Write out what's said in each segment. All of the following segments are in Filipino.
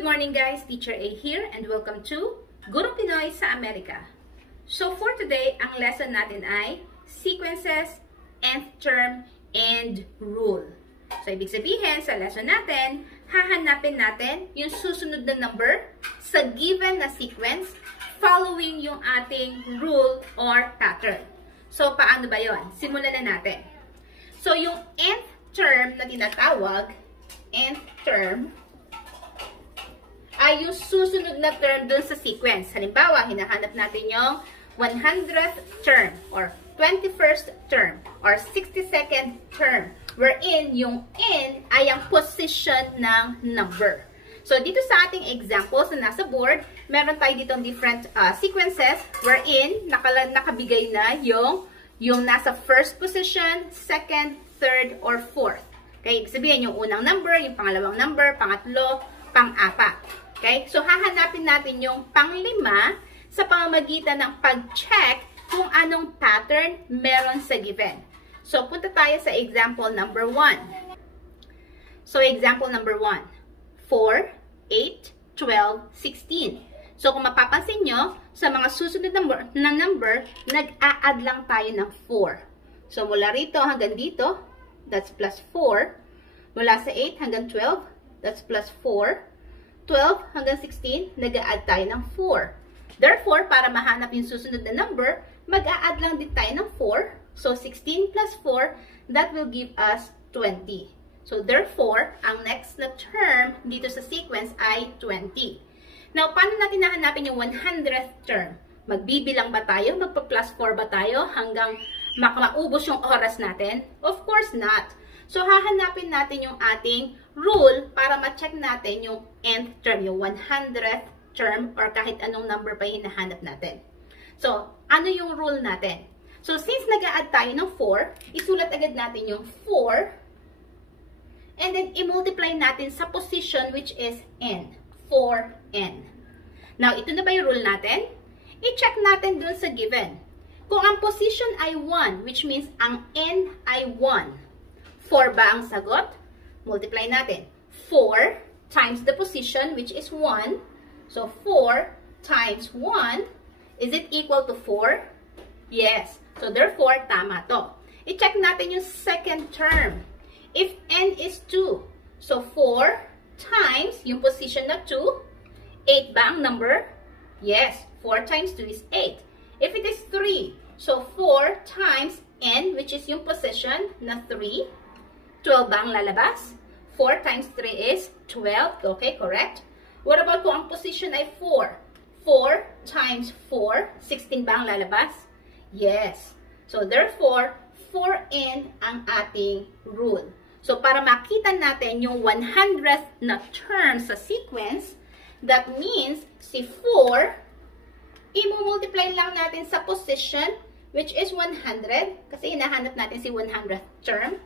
Good morning guys, Teacher A here and welcome to Gurong Pinoy sa Amerika. So for today, ang lesson natin ay sequences, nth term, and rule. So ibig sabihin sa lesson natin, hahanapin natin yung susunod na number sa given na sequence following yung ating rule or pattern. So paano ba yon? Simulan na natin. So yung nth term na tinatawag, nth term, ay yung susunod na term dun sa sequence. Halimbawa, hinahanap natin yung 100th term or 21st term or 62nd term wherein yung n ay ang position ng number. So, dito sa ating examples na nasa board, meron tayo ditong different sequences wherein nakabigay na yung nasa first position, second, third, or fourth. Okay, ibig sabihin yung unang number, yung pangalawang number, pangatlo, pang-apat. Okay? So, hahanapin natin yung pang-lima sa pamamagitan ng pag-check kung anong pattern meron sa given. So, punta tayo sa example number 1. So, example number 1. 4, 8, 12, 16. So, kung mapapansin nyo, sa mga susunod na number, nag-a-add lang tayo ng 4. So, mula rito hanggang dito, that's plus 4. Mula sa 8 hanggang 12, that's plus 4. 12 hanggang 16, nag-a-add tayo ng 4. Therefore, para mahanap yung susunod na number, mag-a-add lang din tayo ng 4. So, 16 plus 4, that will give us 20. So, therefore, ang next na term dito sa sequence ay 20. Now, paano natin nahanapin yung 100th term? Magbibilang ba tayo? Magpa-plus 4 ba tayo hanggang maubos yung oras natin? Of course not. So, hahanapin natin yung ating rule para ma-check natin yung nth term, yung 100th term or kahit anong number pa hinahanap natin. So, ano yung rule natin? So, since nag-a-add tayo ng 4, isulat agad natin yung 4 and then i-multiply natin sa position which is n. 4n. Now, ito na ba yung rule natin? I-check natin dun sa given. Kung ang position ay 1, which means ang n ay 1, 4 ba ang sagot? Multiply natin. 4 times the position, which is 1. So, 4 times 1, is it equal to 4? Yes. So, therefore, tama to. I-check natin yung second term. If n is 2, so 4 times yung position na 2, 8 ba ang number? Yes. 4 times 2 is 8. If it is 3, so 4 times n, which is yung position na 3, 12 ba ang lalabas? 4 times 3 is 12. Okay, correct? What about kung ang position ay 4? 4 times 4, 16 ba ang lalabas? Yes. So, therefore, 4n ang ating rule. So, para makita natin yung 100th na term sa sequence, that means si 4, i-multiply lang natin sa position, which is 100, kasi hinahanap natin si 100th term.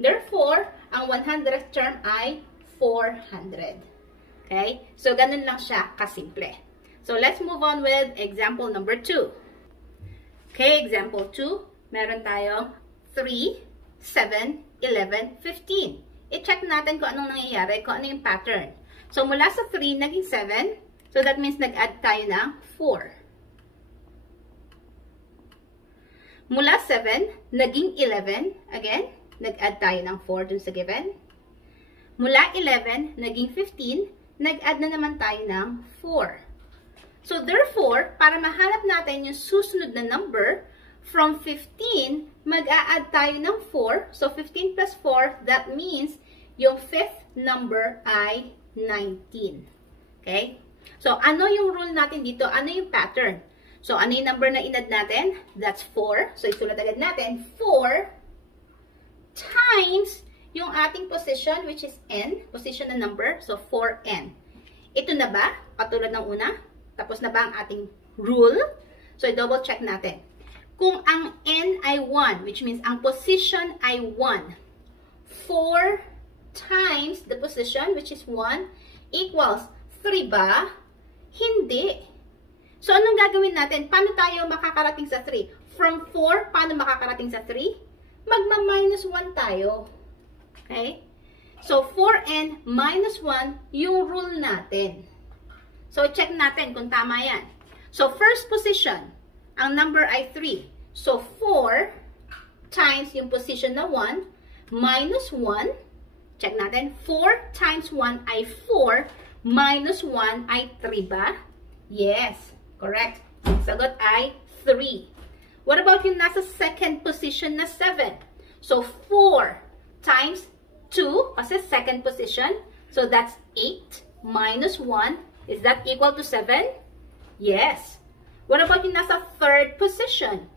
Therefore, ang 100th term ay 400. Okay? So, ganun lang siya kasimple. So, let's move on with example number 2. Okay, example 2. Meron tayong 3, 7, 11, 15. I-check natin kung anong nangyayari, kung ano yung pattern. So, mula sa 3, naging 7. So, that means nag-add tayo ng 4. Mula 7, naging 11. Again, nag-add tayo ng 4 dun sa given. Mula 11, naging 15, nag-add na naman tayo ng 4. So, therefore, para mahanap natin yung susunod na number, from 15, mag-a-add tayo ng 4. So, 15 plus 4, that means yung fifth number ay 19. Okay? So, ano yung rule natin dito? Ano yung pattern? So, ano yung number na in-add natin? That's 4. So, isulat agad natin, 4 times yung ating position, which is n, position na number, so 4n. Ito na ba? Katulad ng una? Tapos na ba ang ating rule? So, double check natin. Kung ang n ay 1, which means ang position ay 1, 4 times the position, which is 1, equals 3 ba? Hindi. So, anong gagawin natin? Paano tayo makakarating sa 3? From 4, paano makakarating sa 3? Magma-minus 1 tayo. Okay? So, 4n minus 1 yung rule natin. So, check natin kung tama yan. So, first position, ang number ay 3. So, 4 times yung position na 1 minus 1. Check natin. 4 times 1 ay 4 minus 1 ay 3 ba? Yes. Correct. Sagot ay 3. What about yung nasa second position na 7? So, 4 times 2, kasi second position. So, that's 8 minus 1. Is that equal to 7? Yes. What about yung nasa third position?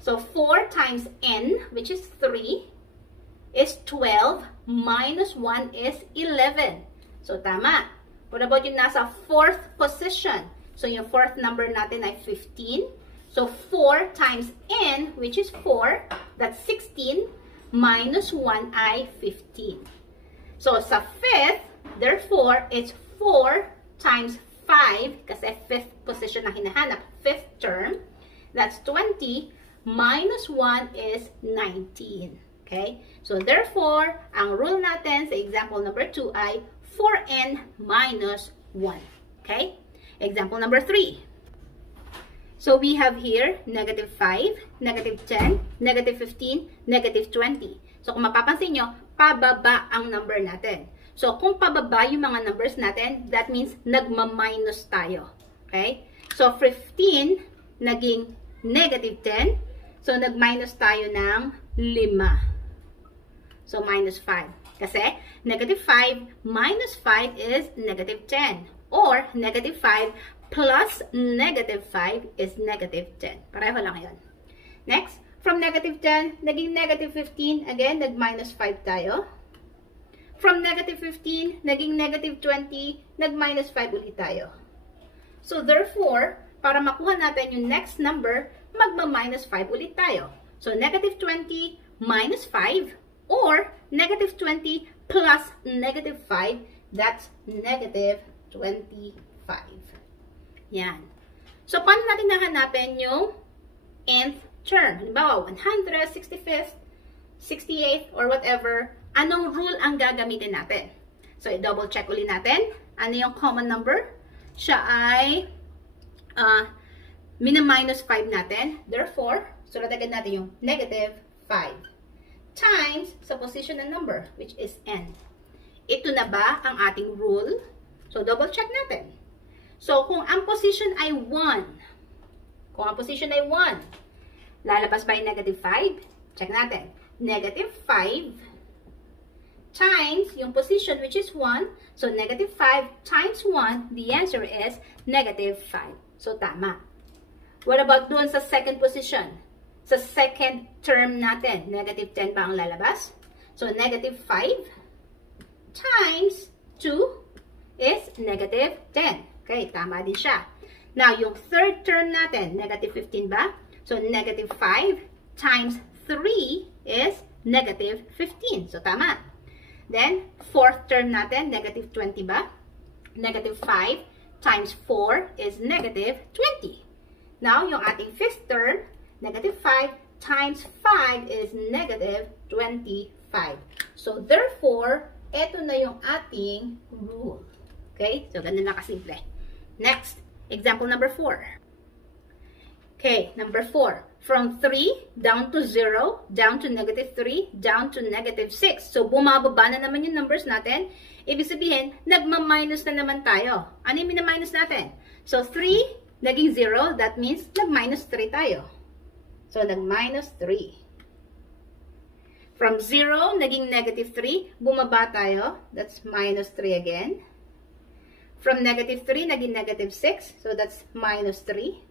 So, 4 times n, which is 3, is 12 minus 1 is 11. So, tama. What about yung nasa fourth position? So, yung fourth number natin ay 15. So, 4 times n, which is 4, that's 16, minus 1 ay 15. So, sa fifth, therefore, it's 4 times 5, kasi fifth position na hinahanap, fifth term, that's 20, minus 1 is 19. Okay? So, therefore, ang rule natin sa example number 2 ay 4n minus 1. Okay? Example number 3. So, we have here negative 5, negative 10, negative 15, negative 20. So, kung mapapansin nyo, pababa ang number natin. So, kung pababa yung mga numbers natin, that means nagma-minus tayo. Okay? So, 15 naging negative 10. So, nag-minus tayo ng 5. So, minus 5. Kasi, negative 5 minus 5 is negative 10. Or, negative 5 plus negative 5 is negative 10. Pareho lang yun. Next, from negative 10, naging negative 15. Again, nag-minus 5 tayo. From negative 15, naging negative 20, nag-minus 5 ulit tayo. So, therefore, para makuha natin yung next number, magma-minus 5 ulit tayo. So, negative 20 minus 5 or negative 20 plus negative 5, that's negative 25. Yan. So, paano natin nahanapin yung nth term? Halimbawa, 100, 65th, 68th, or whatever. Anong rule ang gagamitin natin? So, i-double check ulit natin. Ano yung common number? Siya ay minus 5 natin. Therefore, sulat agad natin yung negative 5 times sa position ng number, which is n. Ito na ba ang ating rule? So, double check natin. So, kung ang position ay 1, lalabas ba yung negative 5? Check natin. Negative 5 times yung position which is 1. So, negative 5 times 1, the answer is negative 5. So, tama. What about doon sa second position? Sa second term natin, negative 10 ba ang lalabas? So, negative 5 times 2 is negative 10. Okay, tama din siya. Now, yung third term natin, negative 15 ba? So, negative 5 times 3 is negative 15. So, tama. Then, fourth term natin, negative 20 ba? Negative 5 times 4 is negative 20. Now, yung ating fifth term, negative 5 times 5 is negative 25. So, therefore, ito na yung ating rule. Okay? So, ganun lang kasimple. Next, example number 4. Okay, number 4. From 3 down to 0, down to negative 3, down to negative 6. So, bumababa na naman yung numbers natin. Ibig sabihin, nagma-minus na naman tayo. Ano yung mina-minus natin? So, 3, naging 0. That means, nag-minus 3 tayo. So, nag-minus 3. From 0, naging negative 3. Bumaba tayo. That's minus 3 again. From negative 3, naging negative 6. So, that's minus 3.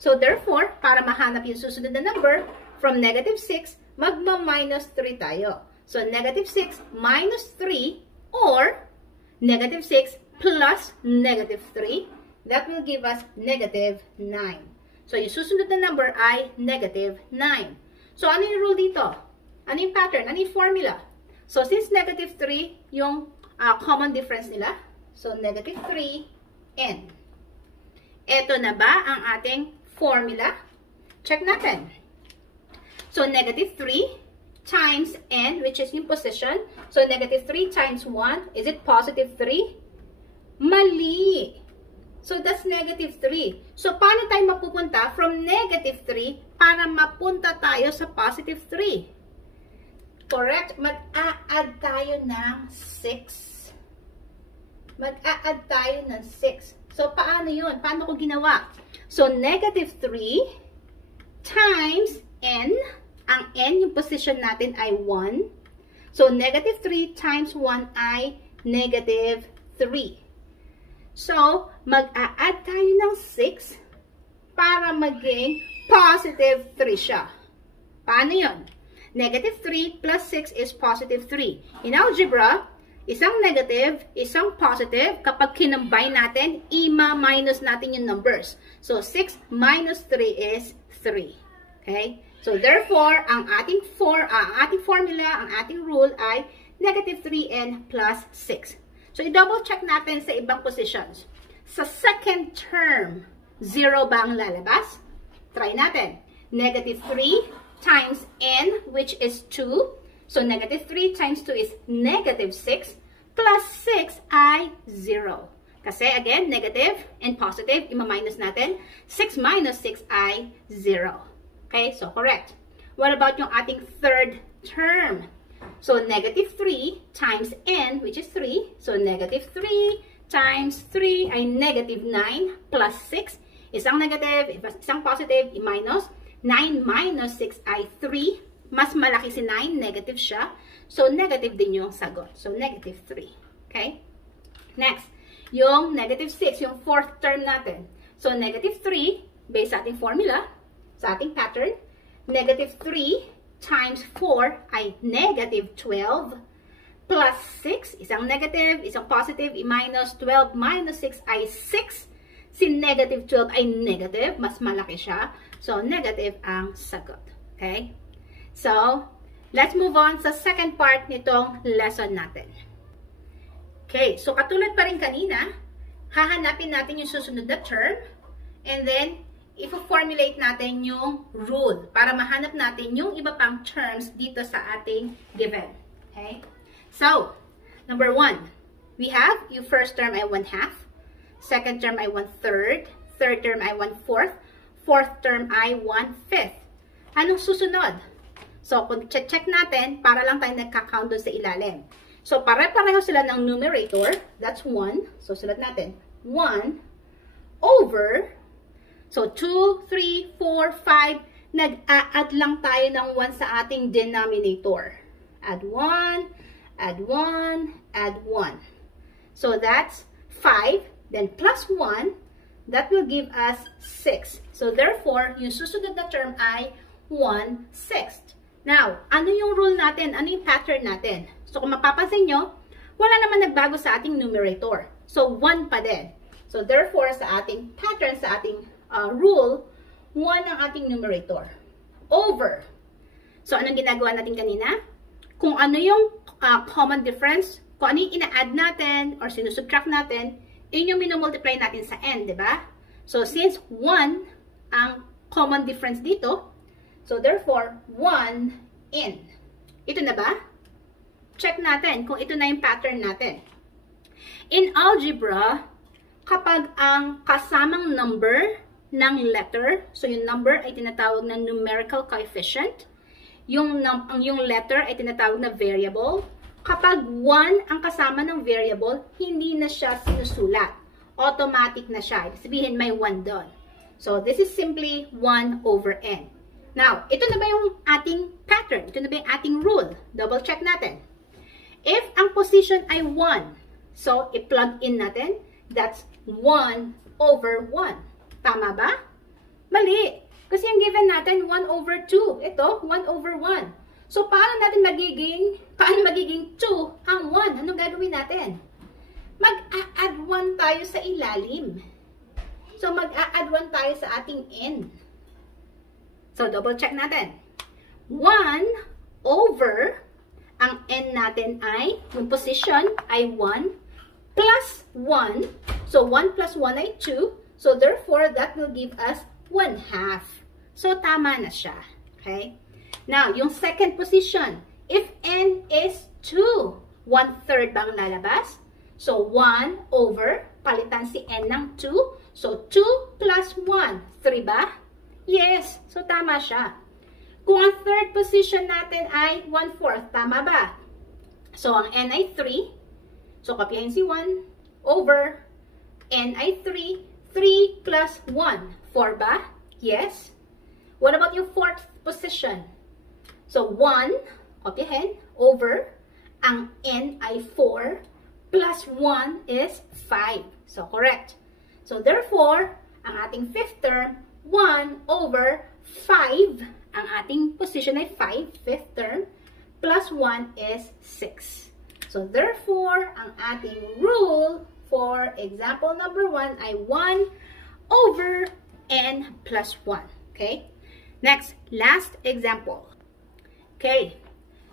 So, therefore, para mahanap yung susunod na number, from negative 6, magma-minus 3 tayo. So, negative 6 minus 3 or negative 6 plus negative 3, that will give us negative 9. So, yung susunod na number ay negative 9. So, ano yung rule dito? Ano yung pattern? Ano yung formula? So, since negative 3 yung common difference nila, so, negative 3n. Ito na ba ang ating formula? Check natin. So, negative 3 times n, which is yung position. So, negative 3 times 1, is it positive 3? Mali. So, that's negative 3. So, paano tayo mapupunta from negative 3 para mapunta tayo sa positive 3? Correct? Mag-a-add tayo ng 6. Mag-a-add tayo ng 6. So, paano yun? Paano ko ginawa? So, negative 3 times n. Ang n, yung position natin ay 1. So, negative 3 times 1 ay negative 3. So, mag-a-add tayo ng 6 para maging positive 3 siya. Paano yun? Negative 3 plus 6 is positive 3. In algebra, isang negative, isang positive, kapag kinambine natin, i-minus natin yung numbers. So, 6 minus 3 is 3. Okay? So, therefore, ang ating formula, ang ating rule ay negative 3n plus 6. So, i-double check natin sa ibang positions. Sa second term, 0 ba ang lalabas? Try natin. Negative 3 times n, which is 2. So, negative 3 times 2 is negative 6. Plus 6 ay 0. Kasi, again, negative and positive, ima-minus natin. 6 minus 6 ay 0. Okay? So, correct. What about yung ating third term? So, negative 3 times n, which is 3. So, negative 3 times 3 ay negative 9 plus 6. Isang negative, isang positive, i-minus. 9 minus 6 ay 3. Mas malaki si 9, negative siya. So, negative din yung sagot. So, negative 3. Okay? Next, yung negative 6, yung fourth term natin. So, negative 3, based sa ating formula, sa ating pattern, negative 3 times 4 ay negative 12 plus 6, isang negative, isang positive, i-minus 12 minus 6 ay 6. Si negative 12 ay negative, mas malaki siya. So, negative ang sagot. Okay? So, let's move on sa second part nitong lesson natin. Okay, so katulad pa rin kanina, hahanapin natin yung susunod na term, and then, i-formulate natin yung rule para mahanap natin yung iba pang terms dito sa ating given. Okay? So, number 1, we have yung first term ay 1/2, second term ay 1/3, third term ay 1/4, fourth term ay 1/5. Anong susunod? So, kung check natin, para lang tayo nagka-count doon sa ilalim. So, pare-pareho sila ng numerator, that's 1. So, sulat natin, 1 over, so, 2, 3, 4, 5, nag-a-add lang tayo ng 1 sa ating denominator. Add 1, add 1, add 1. So, that's 5, then plus 1, that will give us 6. So, therefore, yung susunod na term ay 1/6. Now, ano yung rule natin? Ano yung pattern natin? So, kung mapapansin nyo, wala naman nagbago sa ating numerator. So, 1 pa din. So, therefore, sa ating pattern, sa ating rule, 1 ang ating numerator. Over. So, anong ginagawa natin kanina? Kung ano yung common difference, kung ano yung ina-add natin or sinusubtract natin, yun yung minumultiply natin sa n, di ba? So, since 1 ang common difference dito, so therefore, 1 n. Ito na ba? Check natin kung ito na yung pattern natin. In algebra, kapag ang kasamang number ng letter, so yung number ay tinatawag na numerical coefficient, yung letter ay tinatawag na variable. Kapag 1 ang kasama ng variable, hindi na siya sinusulat. Automatic na siya. Ibig sabihin may 1 doon. So, this is simply 1 over n. Now, ito na ba yung ating pattern? Ito na ba yung ating rule? Double check natin. If ang position ay 1, so, i-plug in natin, that's 1 over 1. Tama ba? Mali. Kasi yung given natin, 1 over 2. Ito, 1 over 1. So, paano magiging 2 ang 1? Anong gagawin natin? Mag-a-add 1 tayo sa ilalim. So, mag-a-add 1 tayo sa ating n. So, double check natin. 1 over, ang n natin ay, yung position ay 1, plus 1. So, 1 plus 1 ay 2. So, therefore, that will give us 1/2. So, tama na siya. Okay? Now, yung second position, if n is 2, 1/3 bang lalabas? So, 1 over, palitan si n ng 2. So, 2 plus 1, 3 ba? Yes. So, tama siya. Kung ang third position natin ay 1/4, tama ba? So, ang n ay 3. So, kopyahin si 1 over n ay 3. 3 plus 1, 4 ba? Yes. What about yung fourth position? So, 1, kopyahin, over, ang n ay 4, plus 1 is 5. So, correct. So, therefore, ang ating fifth term, 1 over 5, ang ating position ay 5, fifth term, plus 1 is 6. So, therefore, ang ating rule for example number 1 ay 1 over n plus 1. Okay? Next, last example. Okay.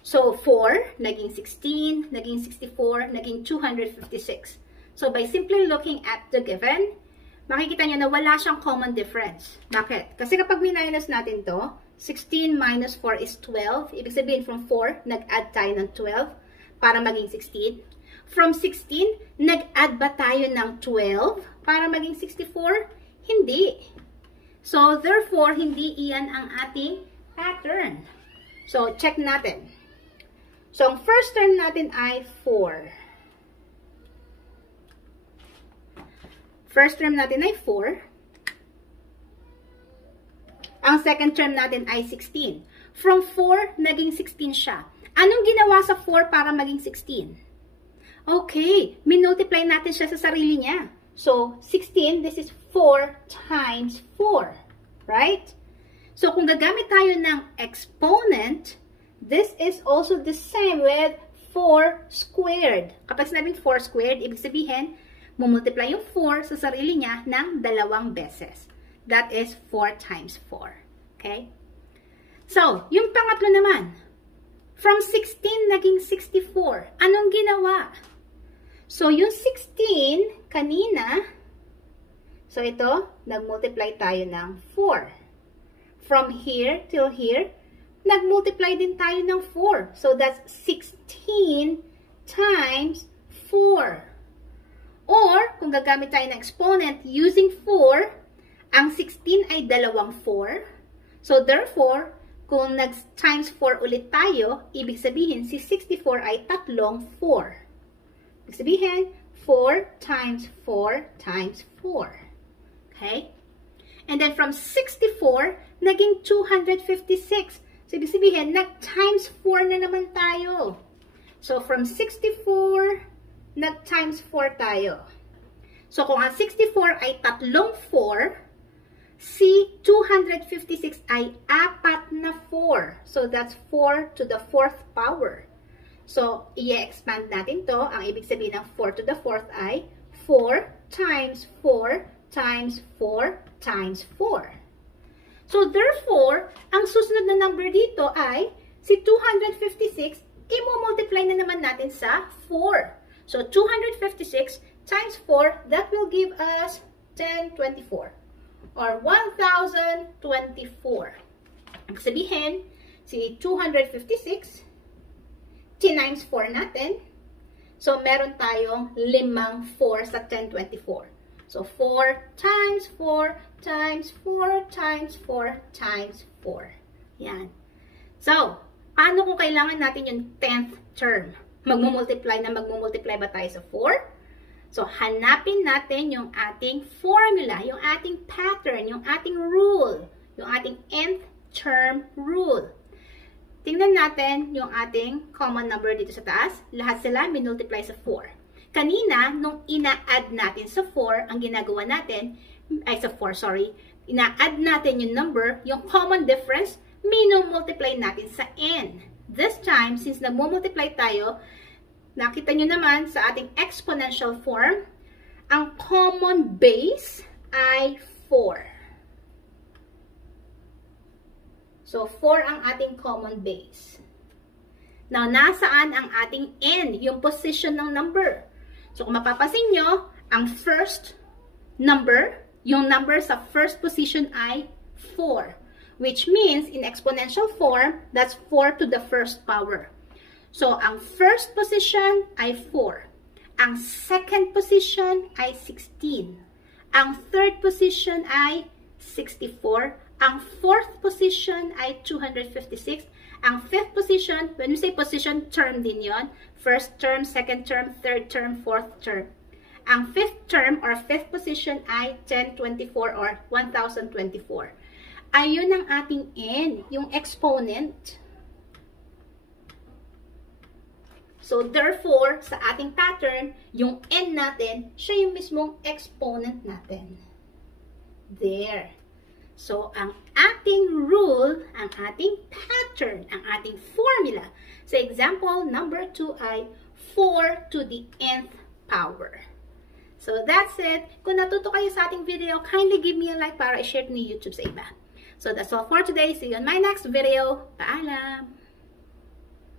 So, 4, naging 16, naging 64, naging 256. So, by simply looking at the given, makikita nyo na wala siyang common difference. Bakit? Kasi kapag minus natin to, 16 minus 4 is 12. Ibig sabihin, from 4, nag-add tayo ng 12 para maging 16. From 16, nag-add ba tayo ng 12 para maging 64? Hindi. So, therefore, hindi iyan ang ating pattern. So, check natin. So, ang first term natin ay 4. First term natin ay 4. Ang second term natin ay 16. From 4, naging 16 siya. Anong ginawa sa 4 para maging 16? Okay, minultiply natin siya sa sarili niya. So, 16, this is 4 times 4. Right? So, kung gagamit tayo ng exponent, this is also the same with 4 squared. Kapag sinabing 4 squared, ibig sabihin, mumultiply yung 4 sa sarili niya ng 2 beses. That is 4 times 4. Okay? So, yung pangatlo naman, from 16 naging 64. Anong ginawa? So, yung 16 kanina, so ito, nag-multiply tayo ng 4. From here till here, nag-multiply din tayo ng 4. So, that's 16 times 4. Or, kung gagamit tayo ng exponent using 4, ang 16 ay 2 4. So, therefore, kung nag-times 4 ulit tayo, ibig sabihin, si 64 ay 3 4. Ibig sabihin, 4 times 4 times 4. Okay? And then, from 64, naging 256. So, ibig sabihin, nag-times 4 na naman tayo. So, from 64, nag-times 4 tayo. So, kung ang 64 ay 3 4, si 256 ay 4 na 4. So, that's 4 to the 4th power. So, i-expand natin to. Ang ibig sabihin ng 4 to the 4th ay 4 times 4 times 4 times 4. So, therefore, ang susunod na number dito ay si 256, i-multiply na naman natin sa 4. So, 256 times 4, that will give us 1024 or 1024. Ang sabihin, si 256, times 4 natin. So, meron tayong 5 4 sa 1024. So, 4 times 4 times 4 times 4 times 4. Yan. So, paano kung kailangan natin yung 10th term? Magmumultiply ba tayo sa 4? So, hanapin natin yung ating formula, yung ating pattern, yung ating rule, yung ating nth term rule. Tingnan natin yung ating common number dito sa taas. Lahat sila minultiply sa 4. Kanina, nung ina-add natin sa 4, ang ginagawa natin, ay sa 4, sorry, ina-add natin yung number, yung common difference, minumultiply natin sa n. This time, since nagmumultiply tayo, nakita nyo naman sa ating exponential form, ang common base ay 4. So, 4 ang ating common base. Now, nasaan ang ating n, yung position ng number? So, kung mapapansin nyo, ang first number, yung number sa first position ay 4. which means in exponential form, that's 4 to the first power. So, ang first position ay 4. Ang second position ay 16. Ang third position ay 64. Ang fourth position ay 256. Ang fifth position, when we say position, term din yon. First term, second term, third term, fourth term. Ang fifth term or fifth position ay 1024 or 1024. Ayun ang ating n, yung exponent. So, therefore, sa ating pattern, yung n natin, siya yung mismong exponent natin. There. So, ang ating rule, ang ating pattern, ang ating formula, sa example number 2 ay 4 to the nth power. So, that's it. Kung natuto kayo sa ating video, kindly give me a like para i-share ni YouTube sa iba. So, that's all for today. See you on my next video. Paalam!